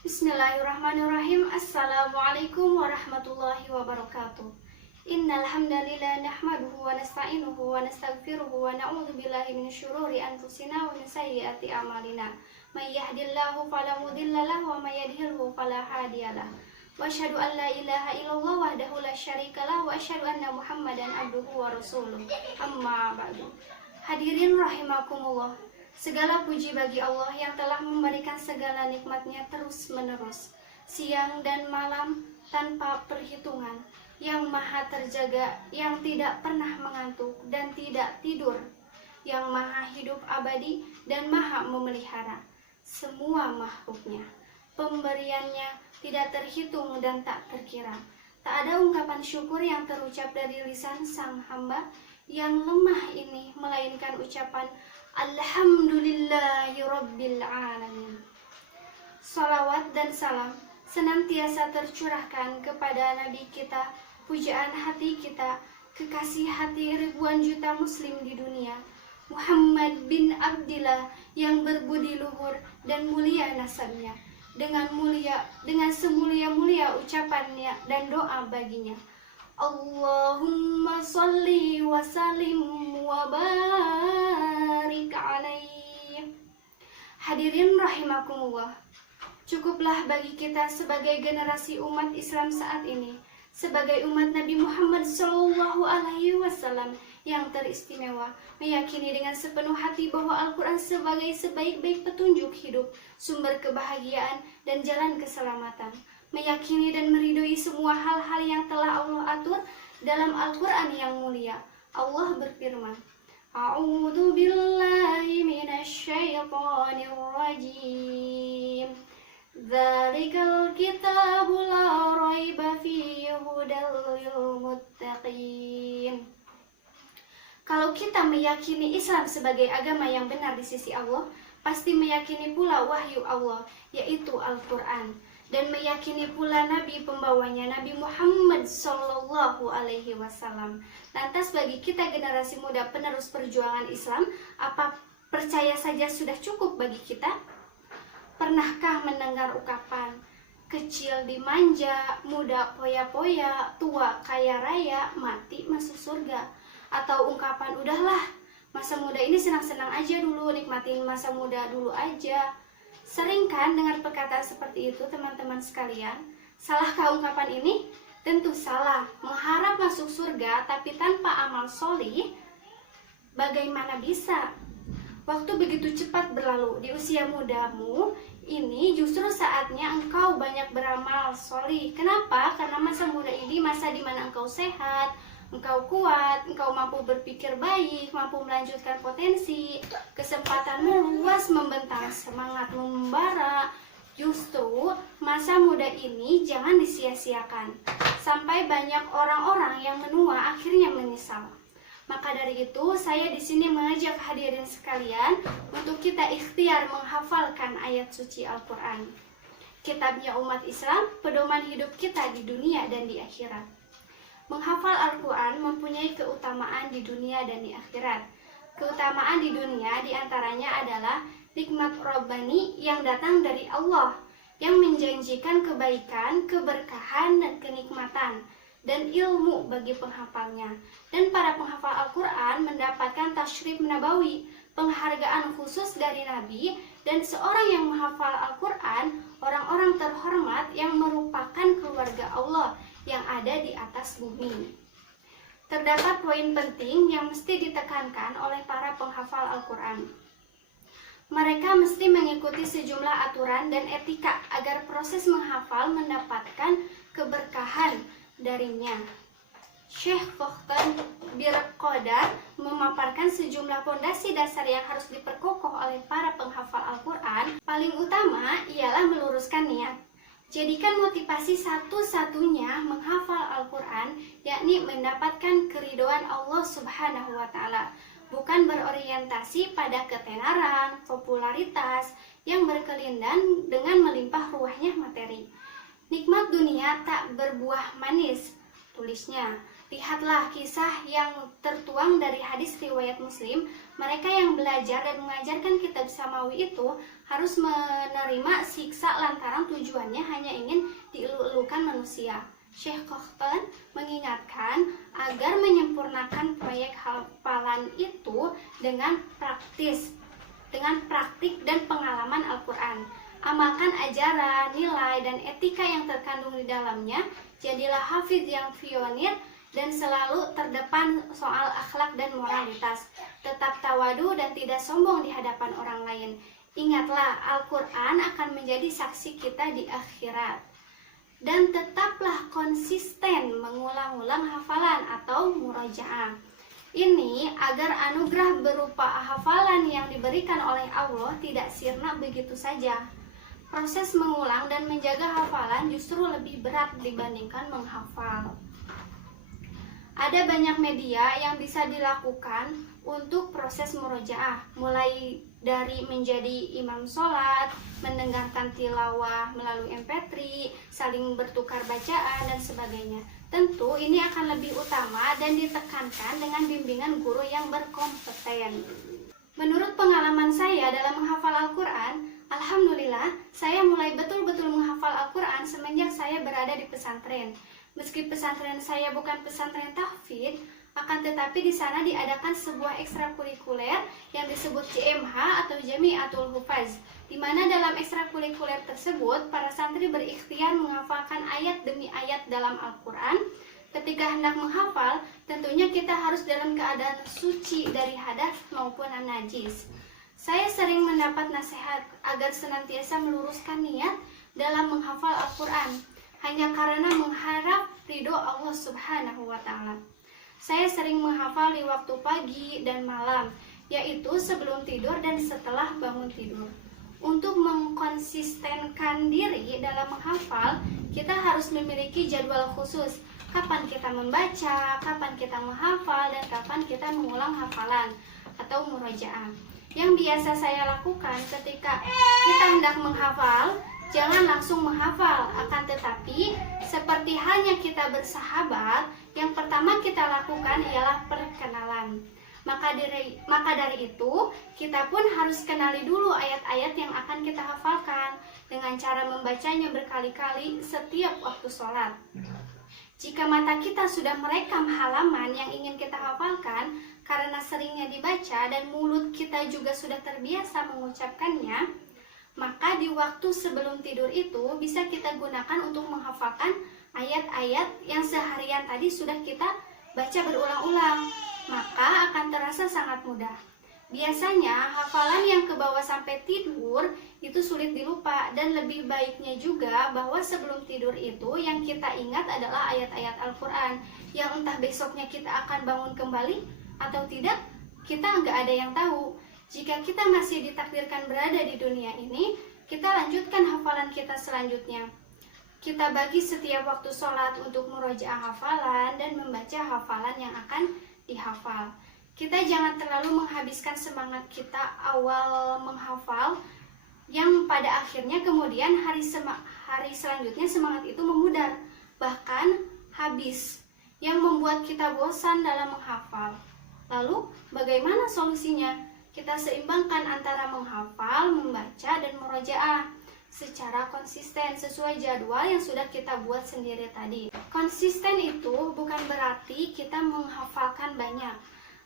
Bismillahirrahmanirrahim. Assalamualaikum warahmatullahi wabarakatuh. Innal hamdalillah nahmaduhu wa nasta'inuhu wa nastaghfiruhu wa na'udzu billahi minasyururi anfusina wa min sayyiati a'malina. May yahdihillahu fala mudilla lahu wa may yudhlilhu fala hadiyalah. Wa asyhadu an la ilaha illallah wahdahu la syarikalah wa asyhadu anna Muhammadan abduhu wa rasuluh. Amma ba'du. Hadirin rahimakumullah. Segala puji bagi Allah yang telah memberikan segala nikmatnya terus-menerus, siang dan malam tanpa perhitungan, yang maha terjaga, yang tidak pernah mengantuk dan tidak tidur, yang maha hidup abadi dan maha memelihara semua makhluknya. Pemberiannya tidak terhitung dan tak terkira. Tak ada ungkapan syukur yang terucap dari lisan sang hamba yang lemah ini, melainkan ucapan Alhamdulillahirabbil alamin. Salawat dan salam senantiasa tercurahkan kepada Nabi kita, pujaan hati kita, kekasih hati ribuan juta muslim di dunia, Muhammad bin Abdillah, yang berbudi luhur dan mulia nasabnya, dengan semulia-mulia ucapannya dan doa baginya. Allahumma salli wa sallim wa barik alaih. Hadirin rahimakumullah, cukuplah bagi kita sebagai generasi umat Islam saat ini, sebagai umat Nabi Muhammad SAW yang teristimewa, meyakini dengan sepenuh hati bahwa Al-Quran sebagai sebaik-baik petunjuk hidup, sumber kebahagiaan dan jalan keselamatan. Meyakini dan meridhoi semua hal-hal yang telah Allah atur dalam Al-Quran yang mulia. Allah berfirman, A'udzu billahi minasyaitonir rajim. Dzalikal kitabu la raiba fihi hudal lil muttaqin. Kalau kita meyakini Islam sebagai agama yang benar di sisi Allah, pasti meyakini pula wahyu Allah, yaitu Al-Quran, dan meyakini pula Nabi pembawanya, Nabi Muhammad SAW. Lantas bagi kita generasi muda penerus perjuangan Islam, apa percaya saja sudah cukup bagi kita? Pernahkah mendengar ungkapan kecil dimanja, muda poya-poya, tua kaya raya, mati masuk surga? Atau ungkapan udahlah, masa muda ini senang-senang aja dulu, nikmatin masa muda dulu aja. Sering kan dengar perkataan seperti itu, teman-teman sekalian? Salahkah ungkapan ini? Tentu salah. Mengharap masuk surga tapi tanpa amal solih, bagaimana bisa? Waktu begitu cepat berlalu. Di usia mudamu ini justru saatnya engkau banyak beramal solih. Kenapa? Karena masa muda ini masa dimana engkau sehat, engkau kuat, engkau mampu berpikir baik, mampu melanjutkan potensi, kesempatanmu luas membentang, semangat membara. Justru masa muda ini jangan disia-siakan, sampai banyak orang-orang yang menua akhirnya menyesal. Maka dari itu, saya di sini mengajak hadirin sekalian untuk kita ikhtiar menghafalkan ayat suci Al-Quran, kitabnya umat Islam, pedoman hidup kita di dunia dan di akhirat. Menghafal Al-Quran mempunyai keutamaan di dunia dan di akhirat. Keutamaan di dunia diantaranya adalah nikmat Rabbani yang datang dari Allah, yang menjanjikan kebaikan, keberkahan, dan kenikmatan, dan ilmu bagi penghafalnya. Dan para penghafal Al-Quran mendapatkan tasyrif nabawi, penghargaan khusus dari Nabi, dan seorang yang menghafal Al-Quran, orang-orang terhormat yang merupakan keluarga Allah yang ada di atas bumi. Terdapat poin penting yang mesti ditekankan oleh para penghafal Al-Quran. Mereka mesti mengikuti sejumlah aturan dan etika agar proses menghafal mendapatkan keberkahan darinya. Syekh Fakhtar Birqadar memaparkan sejumlah pondasi dasar yang harus diperkokoh oleh para penghafal Al-Quran. Paling utama ialah meluruskan niat. Jadikan motivasi satu-satunya menghafal Al-Quran, yakni mendapatkan keridhaan Allah Subhanahu wa Ta'ala, bukan berorientasi pada ketenaran, popularitas yang berkelindan dengan melimpah ruahnya materi. Nikmat dunia tak berbuah manis, tulisnya. Lihatlah kisah yang tertuang dari hadis riwayat Muslim. Mereka yang belajar dan mengajarkan kitab samawi itu harus menerima siksa lantaran tujuannya hanya ingin dielu-elukan manusia. Syekh Qahtani mengingatkan agar menyempurnakan proyek hafalan itu dengan praktik dan pengalaman Al-Quran. Amalkan ajaran, nilai, dan etika yang terkandung di dalamnya. Jadilah hafidz yang pionir dan selalu terdepan soal akhlak dan moralitas. Tetap tawadu dan tidak sombong di hadapan orang lain. Ingatlah, Al-Quran akan menjadi saksi kita di akhirat. Dan tetaplah konsisten mengulang-ulang hafalan atau murajaah. Ini agar anugerah berupa hafalan yang diberikan oleh Allah tidak sirna begitu saja. Proses mengulang dan menjaga hafalan justru lebih berat dibandingkan menghafal. Ada banyak media yang bisa dilakukan untuk proses murojaah, mulai dari menjadi imam sholat, mendengarkan tilawah melalui MP3, saling bertukar bacaan, dan sebagainya. Tentu ini akan lebih utama dan ditekankan dengan bimbingan guru yang berkompeten. Menurut pengalaman saya dalam menghafal Al-Quran, alhamdulillah saya mulai betul-betul menghafal Al-Quran semenjak saya berada di pesantren. Meski pesantren saya bukan pesantren tahfidz, akan tetapi di sana diadakan sebuah ekstrakurikuler yang disebut JMH atau Jami'atul Hufaz, di mana dalam ekstrakurikuler tersebut para santri berikhtiar menghafalkan ayat demi ayat dalam Al-Quran. Ketika hendak menghafal, tentunya kita harus dalam keadaan suci dari hadas maupun najis. Saya sering mendapat nasihat agar senantiasa meluruskan niat dalam menghafal Al-Quran, hanya karena mengharap ridho Allah Subhanahu wa Ta'ala. Saya sering menghafal di waktu pagi dan malam, yaitu sebelum tidur dan setelah bangun tidur. Untuk mengkonsistenkan diri dalam menghafal, kita harus memiliki jadwal khusus. Kapan kita membaca, kapan kita menghafal, dan kapan kita mengulang hafalan atau murojaah. Yang biasa saya lakukan ketika kita hendak menghafal, jangan langsung menghafal, akan tetapi seperti halnya kita bersahabat, yang pertama kita lakukan ialah perkenalan. Maka dari itu, kita pun harus kenali dulu ayat-ayat yang akan kita hafalkan dengan cara membacanya berkali-kali setiap waktu sholat. Jika mata kita sudah merekam halaman yang ingin kita hafalkan karena seringnya dibaca dan mulut kita juga sudah terbiasa mengucapkannya, maka di waktu sebelum tidur itu bisa kita gunakan untuk menghafalkan ayat-ayat yang seharian tadi sudah kita baca berulang-ulang. Maka akan terasa sangat mudah. Biasanya hafalan yang ke bawah sampai tidur itu sulit dilupa, dan lebih baiknya juga bahwa sebelum tidur itu yang kita ingat adalah ayat-ayat Al-Quran yang entah besoknya kita akan bangun kembali atau tidak, kita nggak ada yang tahu. Jika kita masih ditakdirkan berada di dunia ini, kita lanjutkan hafalan kita selanjutnya. Kita bagi setiap waktu sholat untuk murojaah hafalan dan membaca hafalan yang akan dihafal. Kita jangan terlalu menghabiskan semangat kita awal menghafal, yang pada akhirnya kemudian hari selanjutnya semangat itu memudar, bahkan habis, yang membuat kita bosan dalam menghafal. Lalu bagaimana solusinya? Kita seimbangkan antara menghafal, membaca, dan murojaah secara konsisten sesuai jadwal yang sudah kita buat sendiri tadi. Konsisten itu bukan berarti kita menghafalkan banyak,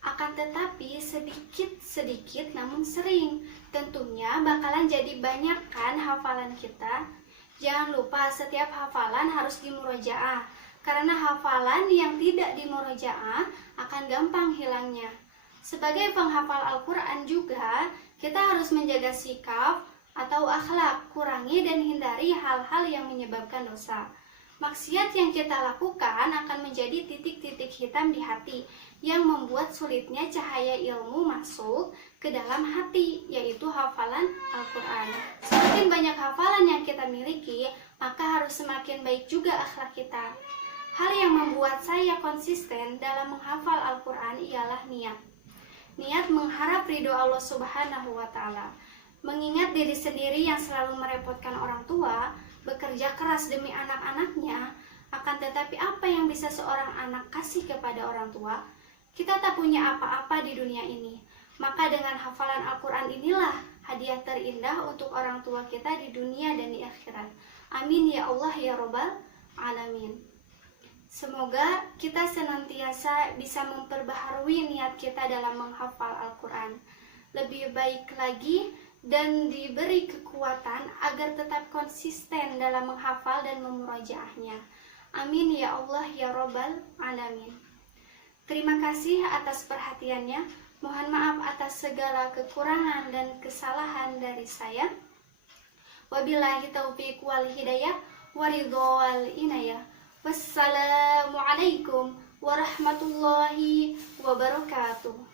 akan tetapi sedikit-sedikit namun sering. Tentunya bakalan jadi banyak kan hafalan kita. Jangan lupa setiap hafalan harus dimurojaah, karena hafalan yang tidak dimurojaah akan gampang hilangnya. Sebagai penghafal Al-Quran juga, kita harus menjaga sikap atau akhlak, kurangi dan hindari hal-hal yang menyebabkan dosa. Maksiat yang kita lakukan akan menjadi titik-titik hitam di hati yang membuat sulitnya cahaya ilmu masuk ke dalam hati, yaitu hafalan Al-Quran. Semakin banyak hafalan yang kita miliki, maka harus semakin baik juga akhlak kita. Hal yang membuat saya konsisten dalam menghafal Al-Quran ialah niat. Niat mengharap ridho Allah Subhanahu wa Ta'ala. Mengingat diri sendiri yang selalu merepotkan orang tua, bekerja keras demi anak-anaknya, Akan tetapi apa yang bisa seorang anak kasih kepada orang tua? Kita tak punya apa-apa di dunia ini. Maka dengan hafalan Al-Quran inilah hadiah terindah untuk orang tua kita di dunia dan di akhirat. Amin ya Allah ya Rabbal Alamin. Semoga kita senantiasa bisa memperbaharui niat kita dalam menghafal Al-Quran lebih baik lagi dan diberi kekuatan agar tetap konsisten dalam menghafal dan memurajaahnya. Amin ya Allah ya Rabbal Alamin. Terima kasih atas perhatiannya. Mohon maaf atas segala kekurangan dan kesalahan dari saya. Wabillahi taufiq wal hidayah waridho wal inayah. Wassalamualaikum warahmatullahi wabarakatuh.